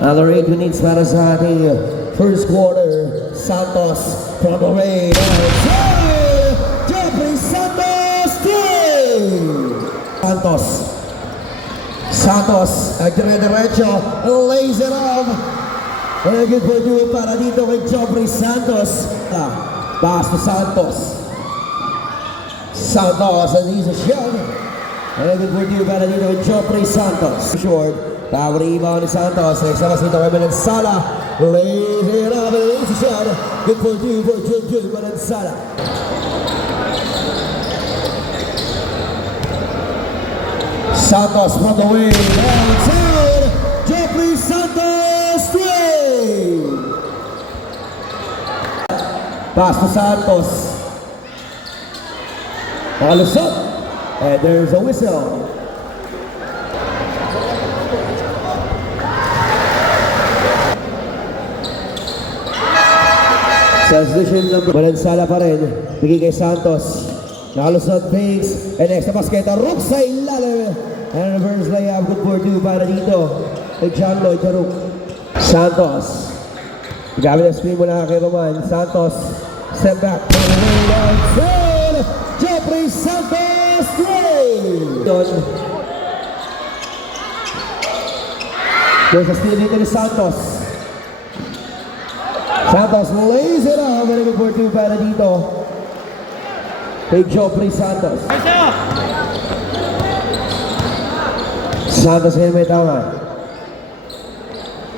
Another 8 minutes para sa ating first quarter. Santos from the way. Jeffrey Santos 3! Santos, dire-diretso, lays it off. And a good for two para dito kay Jeffrey Santos. Pass to Santos. Santos, and he's a shot. And a good for two para dito kay Jeffrey Santos. Short. Power rebound ni Santos. Next naman dito kay Manansala. Lays it off and he's a shot. Good for two Manansala. Santos from the way, downtown, Jeffrey Santos 3! Pass to Santos. Nakalusot. And there's a whistle. Transition number. Manansala pa rin. Bigay kay Santos. Nakalusot, fakes. And next na basketa. Rook sa ilalim. And reverse layup, good for two para dito kay John Lloyd Charuk. Santos. Gamit ang screen mula kay Roman. Santos. Step back. Outside. Jeffrey Santos 3! There's a steal dito ni Santos. Santos lays it off. And good for two para dito kay Jeffrey Santos. Santos ngayon may tama.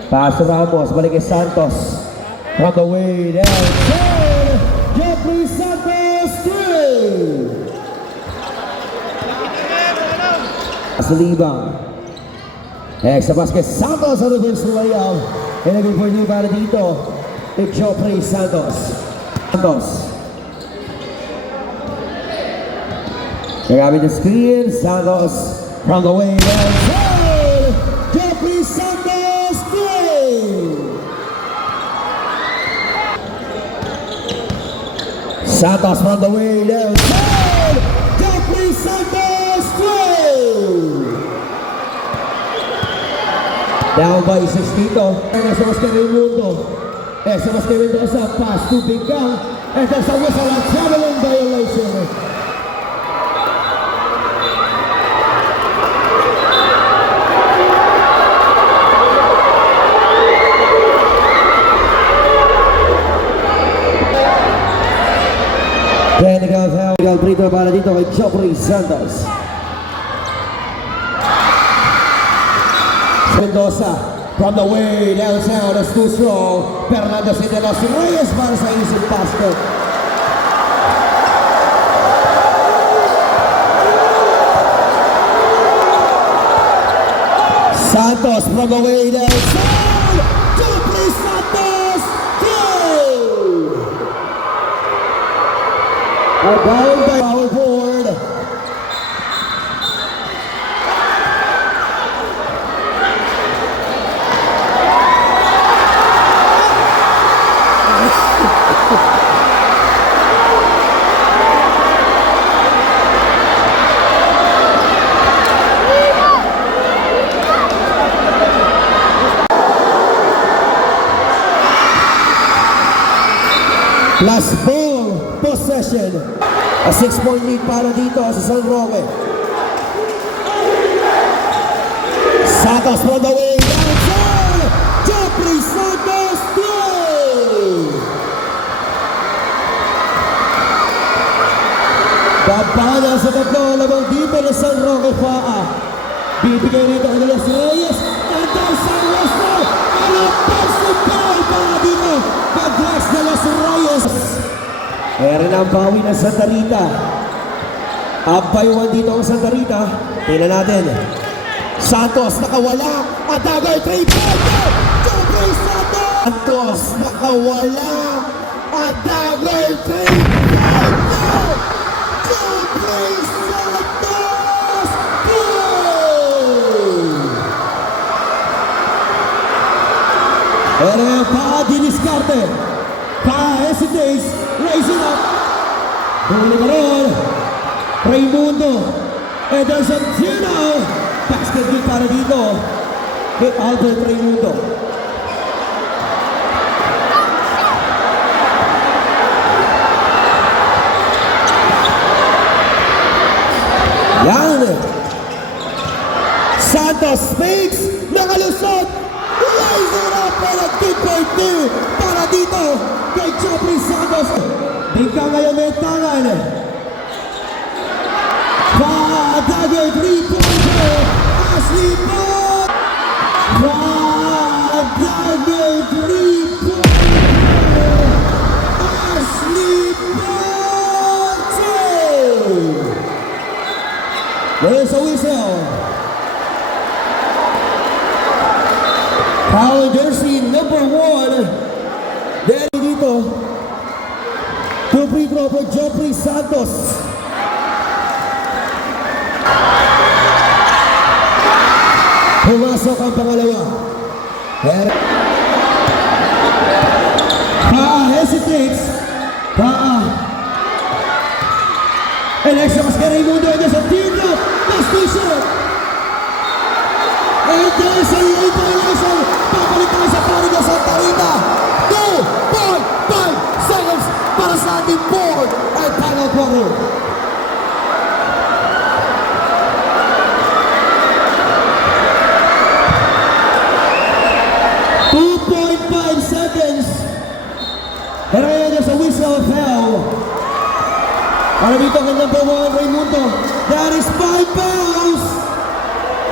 Pass to Ramos. Balik kay Santos. From the way down. Jeffrey Santos 3! Pass to Libang. Extra pass kay Santos. Ano reverse layup. And a good for you para dito kay Jeffrey Santos. Nagamit ang screen. Santos. From the way down, Jeffrey Santos 3! Santos from the way down, Jeffrey Santos 3! Down by 6 dito. Nasa mas kami mundo. Sa mas kami dito sa pass to Biggang. And there's a whistle at traveling violation. Technical Brito para dito kay Jeffrey Santos. Mendoza from the way downtown, that's too strong. Fernandez de los Reyes para sa isip basket. Santos from the way downtown, Jeffrey Santos 2! Down by power forward. Last ball possession. A 6-point lead para dito sa San Roque. Santos from the way downtown. Jeffrey Santos 3! Babala sa tatlo. Labang dito na San Roque Faa. Bibigay rito ang Los Reyes. And there's a whistle. And a personal foul para dito. Pag-glass na Los Reyes. Meron ang bawi ng Santa Rita. Up by 1 dito ang Santa Rita. Tingnan natin. Santos nakawala. At dagger 3-pointer. Jeffrey Santos. Santos nakawala. At dagger 3-pointer. Jeffrey Santos. Pero yung pa-diniskarte. Pa-hesitates. Raising up. Huli ka ron. Raimundo. And there's a Gino. Basket kick para dito. Kay Albert Raimundo. Sphinx nakalusot. Raise it up for a 2.2 para dito kay Jeffrey Santos. Di ka ngayon may tangan. Dagger 3.0 Ashley Bond. Dagger 3.0 Ashley Bond. There's a whistle. Power jersey number 1. Dahil dito, 2 free throw for Jeffrey Santos. Pumasok ang pangalawa. Hesitates. And extra mas kay Raimundo sa teardrop. Pastation. And there's a late violation. Babalik tayo sa Pariga Santa Rita. 2.5 seconds para sa ating board at final quarter. Pero yan sa whistle fell. Para dito kay number 1 Raimundo. That is 5 fouls.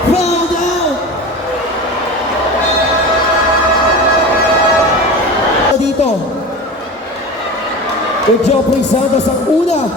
Fouled out. Dito. Kay Jeffrey Santos ang una.